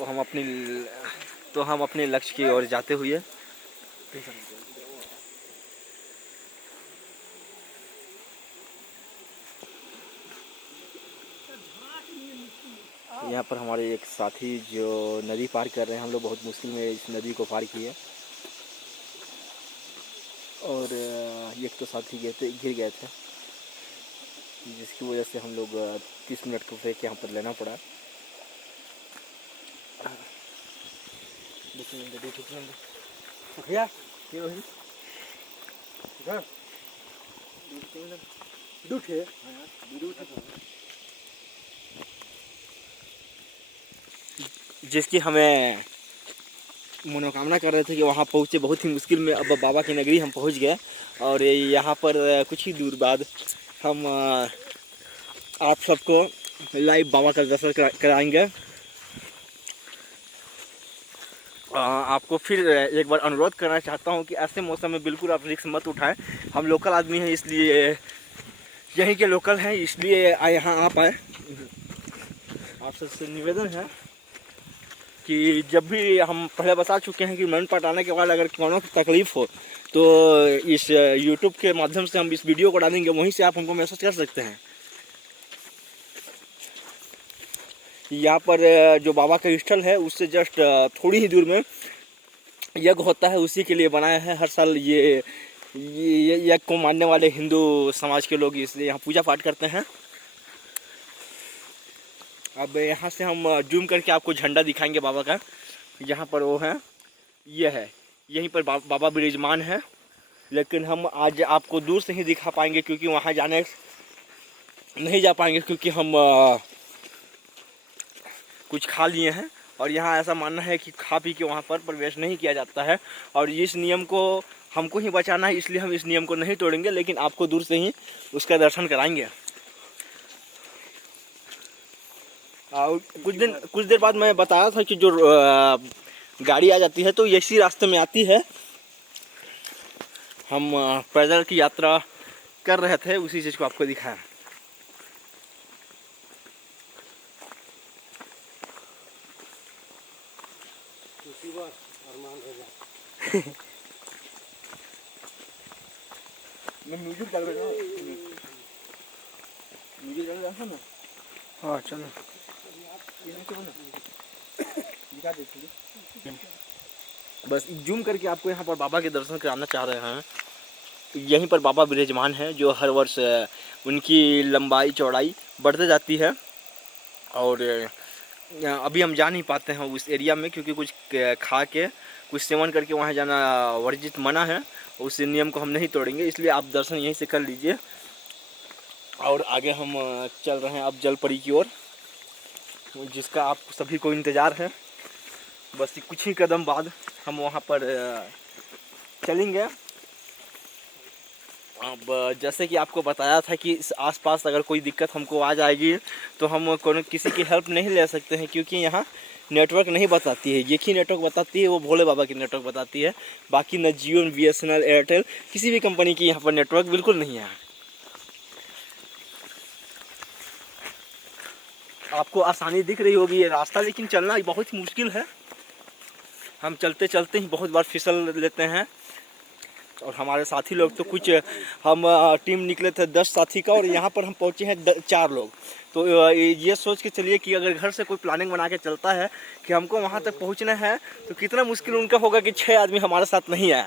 तो हम अपने लक्ष्य की ओर जाते हुए यहाँ पर हमारे एक साथी जो नदी पार कर रहे हैं, हम लोग बहुत मुश्किल में इस नदी को पार किए और एक तो साथी गिर गए थे, जिसकी वजह से हम लोग 30 मिनट को ब्रेक यहाँ पर लेना पड़ा। जिसकी हमें मनोकामना कर रहे थे कि वहाँ पहुँचे, बहुत ही मुश्किल में अब बाबा की नगरी हम पहुँच गए। और यहाँ पर कुछ ही दूर बाद हम आप सबको लाइव बाबा का दर्शन कराएंगे। आपको फिर एक बार अनुरोध करना चाहता हूँ कि ऐसे मौसम में बिल्कुल आप रिस्क मत उठाएं। हम लोकल आदमी हैं, इसलिए यहीं के लोकल हैं, इसलिए यहाँ आप आए। आप सबसे निवेदन है कि जब भी हम पहले बता चुके हैं कि मन पटाने के बाद अगर कोनो तकलीफ़ हो तो इस YouTube के माध्यम से हम इस वीडियो को डालेंगे, वहीं से आप हमको मैसेज कर सकते हैं। यहाँ पर जो बाबा का स्थल है उससे जस्ट थोड़ी ही दूर में यज्ञ होता है, उसी के लिए बनाया है। हर साल ये यज्ञ को मानने वाले हिंदू समाज के लोग इसलिए यहाँ पूजा पाठ करते हैं। अब यहाँ से हम जूम करके आपको झंडा दिखाएंगे बाबा का। यहाँ पर वो है, ये है, यहीं पर बाबा विराजमान है, लेकिन हम आज आपको दूर से ही दिखा पाएंगे क्योंकि वहाँ जाने नहीं जा पाएंगे, क्योंकि हम कुछ खा लिए हैं और यहाँ ऐसा मानना है कि खा पी के वहाँ पर प्रवेश नहीं किया जाता है। और इस नियम को हमको ही बचाना है, इसलिए हम इस नियम को नहीं तोड़ेंगे, लेकिन आपको दूर से ही उसका दर्शन कराएंगे। और कुछ देर बाद मैं बताया था कि जो गाड़ी आ जाती है तो इसी रास्ते में आती है। हम पैदल की यात्रा कर रहे थे, उसी चीज़ को आपको दिखाया। मैं म्यूजिक डाल रहा हूँ, म्यूजिक डाल रहा ना। हाँ चलो दिखा देते, बस जूम करके आपको यहाँ पर बाबा के दर्शन कराना चाह रहे हैं। यहीं पर बाबा विराजमान है, जो हर वर्ष उनकी लंबाई चौड़ाई बढ़ते जाती है। और अभी हम जा नहीं पाते हैं उस एरिया में, क्योंकि कुछ खा के कुछ सेवन करके वहाँ जाना वर्जित मना है। उस नियम को हम नहीं तोड़ेंगे, इसलिए आप दर्शन यहीं से कर लीजिए। और आगे हम चल रहे हैं अब जलपरी की ओर, जिसका आप सभी को इंतज़ार है। बस कुछ ही कदम बाद हम वहाँ पर चलेंगे। अब जैसे कि आपको बताया था कि इस आसपास अगर कोई दिक्कत हमको आ जाएगी तो हम किसी की हेल्प नहीं ले सकते हैं, क्योंकि यहाँ नेटवर्क नहीं बताती है। एक ही नेटवर्क बताती है, वो भोले बाबा की नेटवर्क बताती है। बाकी न जियो, BSNL, एयरटेल, किसी भी कंपनी की यहाँ पर नेटवर्क बिल्कुल नहीं है। आपको आसानी दिख रही होगी ये रास्ता, लेकिन चलना बहुत ही मुश्किल है। हम चलते चलते ही बहुत बार फिसल लेते हैं। और हमारे साथी लोग तो कुछ, हम टीम निकले थे 10 साथी का, और यहाँ पर हम पहुँचे हैं 4 लोग। तो ये सोच के चलिए कि अगर घर से कोई प्लानिंग बना के चलता है कि हमको वहाँ तक पहुँचना है, तो कितना मुश्किल उनका होगा कि 6 आदमी हमारे साथ नहीं आए।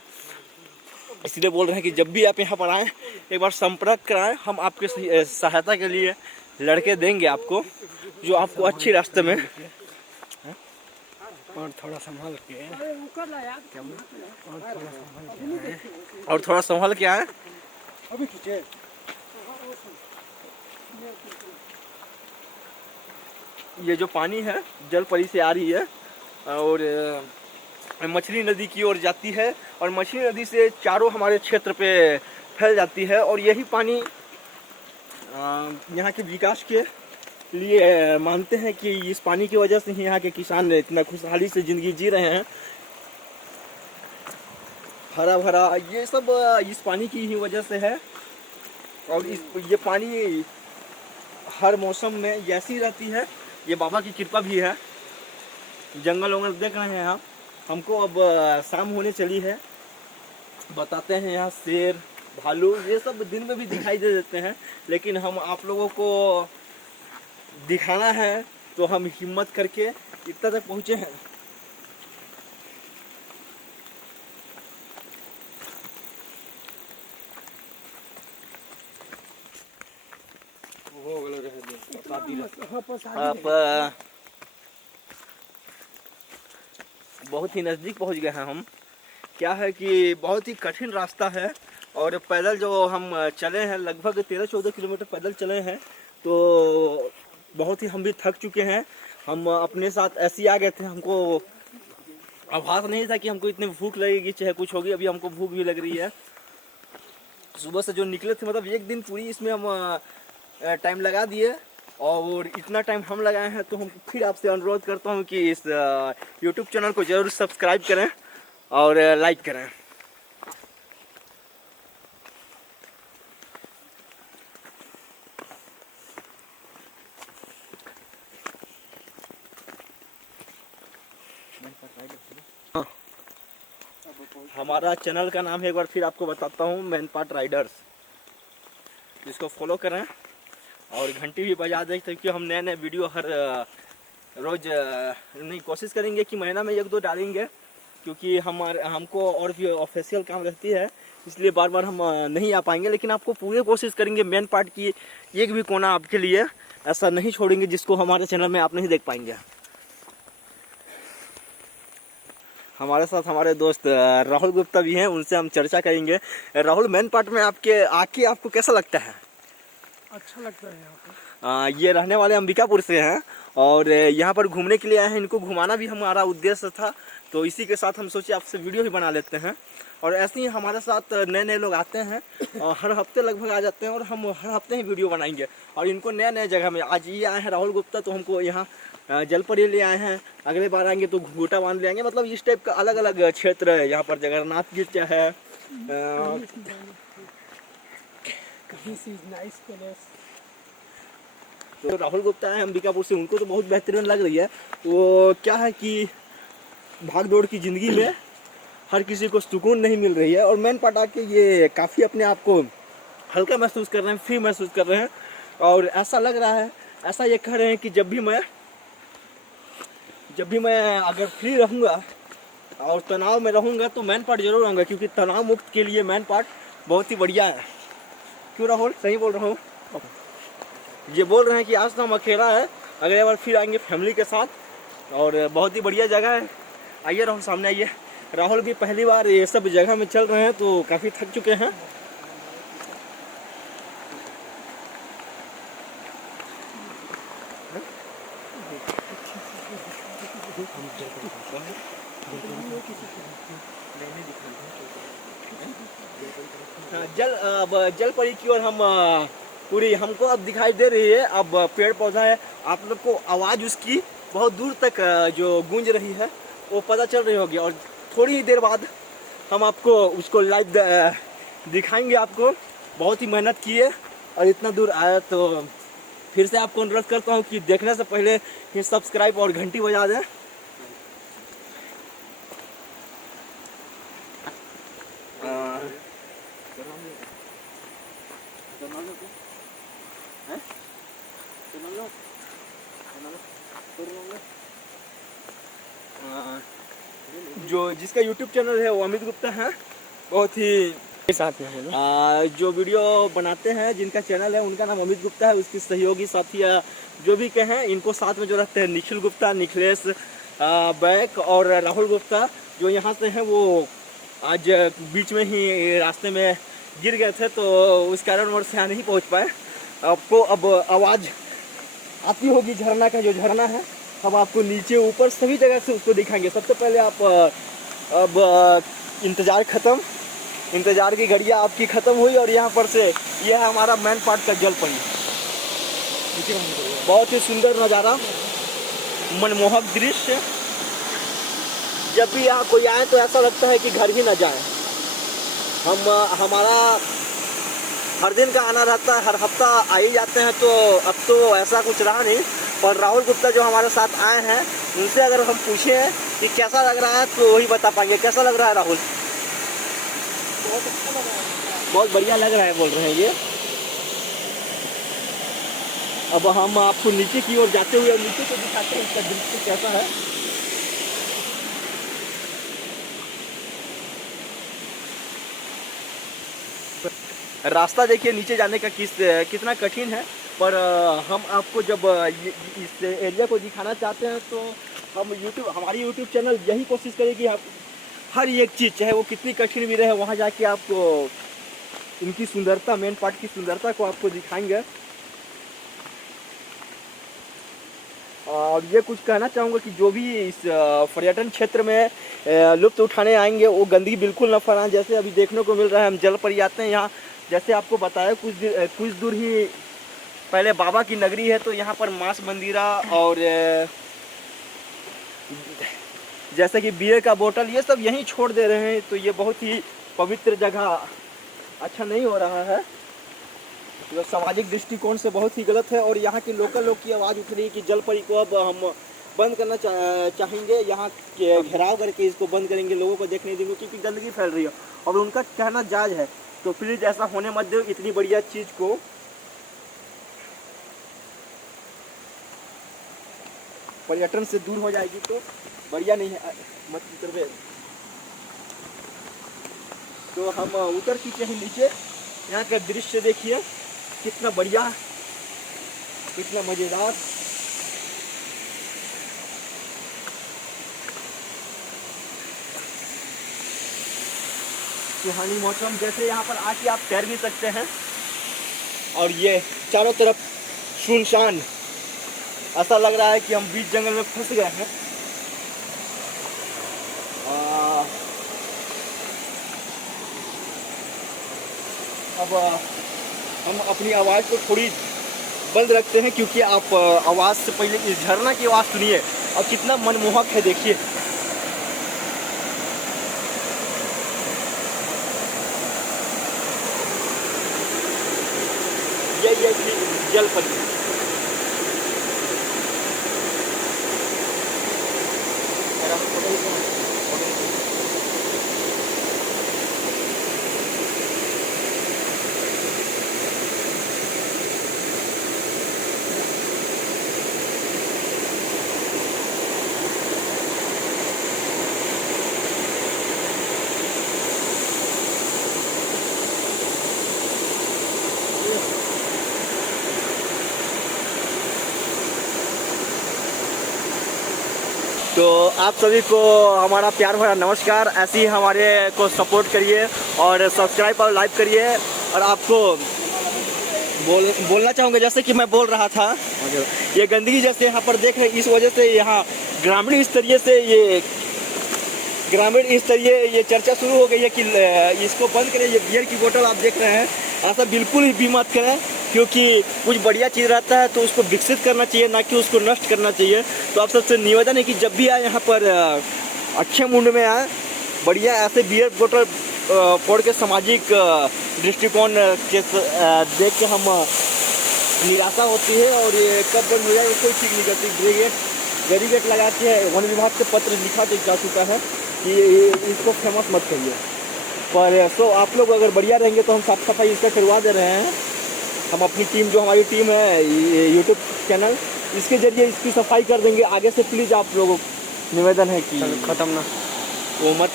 इसलिए बोल रहे हैं कि जब भी आप यहाँ पर आएँ एक बार संपर्क कराएं, हम आपके सहायता के लिए लड़के देंगे आपको, जो आपको अच्छे रास्ते में। और थोड़ा संभाल के, और थोड़ा संभाल के आए। अभी खींचे। ये जो पानी है जलपरी से आ रही है और मछली नदी की ओर जाती है, और मछली नदी से चारों हमारे क्षेत्र पे फैल जाती है। और यही पानी यहाँ के विकास के लिए मानते हैं कि इस पानी की वजह से ही यहाँ के किसान इतना खुशहाली से ज़िंदगी जी रहे हैं। हरा भरा ये सब इस पानी की ही वजह से है। और ये पानी हर मौसम में जैसी रहती है, ये बाबा की कृपा भी है। जंगल वंगल देख रहे हैं हम। हमको अब शाम होने चली है। बताते हैं यहाँ शेर, भालू ये सब दिन में भी दिखाई दे देते हैं, लेकिन हम आप लोगों को दिखाना है तो हम हिम्मत करके इतना तक पहुँचे हैं। आप बहुत ही नज़दीक पहुंच गए हैं हम। क्या है कि बहुत ही कठिन रास्ता है और पैदल जो हम चले हैं लगभग 13-14 किलोमीटर पैदल चले हैं, तो बहुत ही हम भी थक चुके हैं। हम अपने साथ ऐसे ही आ गए थे, हमको आभास नहीं था कि हमको इतनी भूख लगेगी चाहे कुछ होगी। अभी हमको भूख भी लग रही है। सुबह से जो निकले थे, मतलब एक दिन पूरी इसमें हम टाइम लगा दिए और इतना टाइम हम लगाए हैं, तो हम फिर आपसे अनुरोध करता हूँ कि इस YouTube चैनल को ज़रूर सब्सक्राइब करें और लाइक करें। हमारा चैनल का नाम है, एक बार फिर आपको बताता हूँ, मैन पार्ट राइडर्स। इसको फॉलो करें और घंटी भी बजा दें, क्योंकि हम नए नए वीडियो हर रोज़ नहीं कोशिश करेंगे कि महीना में 1-2 डालेंगे, क्योंकि हमको और भी ऑफिशियल काम रहती है, इसलिए बार बार हम नहीं आ पाएंगे। लेकिन आपको पूरी कोशिश करेंगे मैन पार्ट की एक भी कोना आपके लिए ऐसा नहीं छोड़ेंगे जिसको हमारे चैनल में आप नहीं देख पाएंगे। हमारे साथ हमारे दोस्त राहुल गुप्ता भी हैं, उनसे हम चर्चा करेंगे। राहुल, मैन पार्ट में आके आपको कैसा लगता है? अच्छा लगता है यहाँ पे। ये रहने वाले अंबिकापुर से हैं और यहाँ पर घूमने के लिए आए हैं। इनको घुमाना भी हमारा उद्देश्य था, तो इसी के साथ हम सोचे आपसे वीडियो भी बना लेते हैं। और ऐसे ही हमारे साथ नए नए लोग आते हैं और हर हफ्ते लगभग आ जाते हैं और हम हर हफ्ते ही वीडियो बनाएंगे। और इनको नए नए जगह में, आज ये आए हैं राहुल गुप्ता, तो हमको यहाँ जलपरी ले आए हैं। अगले बार आएंगे तो घूटा बांध ले आएंगे। मतलब इस टाइप का अलग अलग क्षेत्र है यहाँ पर। जगन्नाथ गिरजा है, तो राहुल गुप्ता है अंबिकापुर से, उनको तो बहुत बेहतरीन लग रही है। तो क्या है कि भाग दौड़ की ज़िंदगी में हर किसी को सुकून नहीं मिल रही है, और मैन पार्ट आके ये काफ़ी अपने आप को हल्का महसूस कर रहे हैं, फ्री महसूस कर रहे हैं। और ऐसा लग रहा है, ऐसा ये कह रहे हैं कि जब भी मैं अगर फ्री रहूँगा और तनाव में रहूँगा तो मैन पार्ट जरूर आऊँगा, क्योंकि तनाव मुक्त के लिए मैन पार्ट बहुत ही बढ़िया है। क्यों राहुल, सही बोल रहा हूँ? ये बोल रहे हैं कि आज तो हम अकेला है, अगले बार फिर आएंगे फैमिली के साथ, और बहुत ही बढ़िया जगह है। आइए राहुल, सामने आइए। राहुल भी पहली बार ये सब जगह में चल रहे हैं, तो काफ़ी थक चुके हैं। जलपरी की ओर हम पूरी हमको अब दिखाई दे रही है। अब पेड़ पौधा है, आप लोग को आवाज़ उसकी बहुत दूर तक जो गूंज रही है वो पता चल रही होगी, और थोड़ी ही देर बाद हम आपको उसको लाइव दिखाएंगे। आपको बहुत ही मेहनत की है और इतना दूर आया, तो फिर से आपको अनुरोध करता हूँ कि देखने से पहले ही सब्सक्राइब और घंटी बजा दें। जो जिसका YouTube चैनल है वो अमित गुप्ता है, बहुत ही साथ में जो वीडियो बनाते हैं, जिनका चैनल है उनका नाम अमित गुप्ता है। उसके सहयोगी साथी जो भी कहें, इनको साथ में जो रहते हैं निखिल गुप्ता, निखिलेश बैक और राहुल गुप्ता, जो यहाँ से हैं, वो आज बीच में ही रास्ते में गिर गए थे, तो उस कारणवश से यहाँ नहीं पहुँच पाए। आपको अब आवाज़ आती होगी झरना का, जो झरना है हम आपको नीचे ऊपर सभी जगह से उसको दिखाएंगे। सबसे पहले आप अब इंतज़ार की घड़ियाँ आपकी ख़त्म हुई, और यहाँ पर से यह है हमारा मैन पार्ट का जलपरी। बहुत ही सुंदर नज़ारा, मनमोहक दृश्य। जब भी यहाँ कोई आए तो ऐसा लगता है कि घर ही न जाए। हमारा हर दिन का आना रहता है, हर हफ्ता आ ही जाते हैं, तो अब तो ऐसा कुछ रहा नहीं। और राहुल गुप्ता जो हमारे साथ आए हैं, उनसे अगर हम पूछें कि कैसा लग रहा है तो वही बता पाएंगे। कैसा लग रहा है राहुल? बहुत अच्छा लगा है। बहुत बढ़िया लग रहा है बोल रहे हैं ये। अब हम आपको नीचे की ओर जाते हुए नीचे को दिखाते हैं इसका दृश्य कैसा है। रास्ता देखिए नीचे जाने का कितना कठिन है, पर हम आपको जब इस एरिया को दिखाना चाहते हैं तो हम हमारी यूट्यूब चैनल यही कोशिश करेगी हम हर एक चीज़, चाहे वो कितनी कठिन भी रहे, वहाँ जाके आपको इनकी सुंदरता, मेन पार्ट की सुंदरता को आपको दिखाएंगे। और ये कुछ कहना चाहूँगा कि जो भी इस पर्यटन क्षेत्र में लुत्फ़ उठाने आएंगे वो गंदगी बिल्कुल न फैलाएं। जैसे अभी देखने को मिल रहा है, हम जल पर आते हैं यहाँ, जैसे आपको बताया कुछ दूर ही पहले बाबा की नगरी है, तो यहाँ पर मांस मंदिरा और जैसे कि बियर का बोतल ये सब यहीं छोड़ दे रहे हैं, तो ये बहुत ही पवित्र जगह अच्छा नहीं हो रहा है, तो सामाजिक दृष्टिकोण से बहुत ही गलत है। और यहाँ के लोकल लोग की आवाज़ उठ रही है कि जल परी को अब हम बंद करना चाहेंगे, यहाँ के घेराव करके इसको बंद करेंगे, लोगों को देखने देंगे, क्योंकि गंदगी फैल रही है और उनका कहना जायज़ है। तो प्लीज़ ऐसा होने मत दो, इतनी बढ़िया चीज़ को। पर्यटन से दूर हो जाएगी तो बढ़िया नहीं है, मत उतरवे। तो हम उतर चुके हैं नीचे, यहाँ का दृश्य देखिए कितना बढ़िया, कितना मज़ेदार। सुहानी मौसम, जैसे यहाँ पर आके आप तैर भी सकते हैं। और ये चारों तरफ सुनसान, ऐसा लग रहा है कि हम बीच जंगल में फंस गए हैं। अब हम अपनी आवाज़ को थोड़ी बंद रखते हैं, क्योंकि आप आवाज़ से पहले इस झरना की आवाज़ सुनिए और कितना मनमोहक है देखिए। ये जल परी। तो आप सभी को हमारा प्यार भरा नमस्कार। ऐसे ही हमारे को सपोर्ट करिए और सब्सक्राइब और लाइक करिए। और आपको बोलना चाहूँगा, जैसे कि मैं बोल रहा था, ये गंदगी जैसे यहाँ पर देख रहे हैं, इस वजह से यहाँ ग्रामीण स्तरीय ये चर्चा शुरू हो गई है कि इसको बंद करें। ये बियर की बोतल आप देख रहे हैं, ऐसा बिल्कुल भी मत करें, क्योंकि कुछ बढ़िया चीज़ रहता है तो उसको विकसित करना चाहिए, ना कि उसको नष्ट करना चाहिए। तो आप सबसे निवेदन है कि जब भी आए यहाँ पर अच्छे मूड में आए, बढ़िया ऐसे बियर बोतल फोड़ के सामाजिक दृष्टिकोण के देख के हम निराशा होती है। और ये कब बंद हो जाए कोई ठीक नहीं करती। बैरिकेड लगाते हैं, वन विभाग से पत्र लिखा जा चुका है कि इसको फेमस मत करिए। पर सो आप लोग अगर बढ़िया रहेंगे तो हम साफ सफाई इसका करवा दे रहे हैं। हम अपनी टीम, जो हमारी टीम है यूट्यूब चैनल, इसके जरिए इसकी सफाई कर देंगे। आगे से प्लीज़ आप लोगों को निवेदन है कि ख़त्म ना वो मत,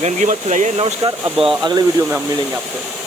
गंदगी मत फैलाइए। नमस्कार, अब अगले वीडियो में हम मिलेंगे आपसे।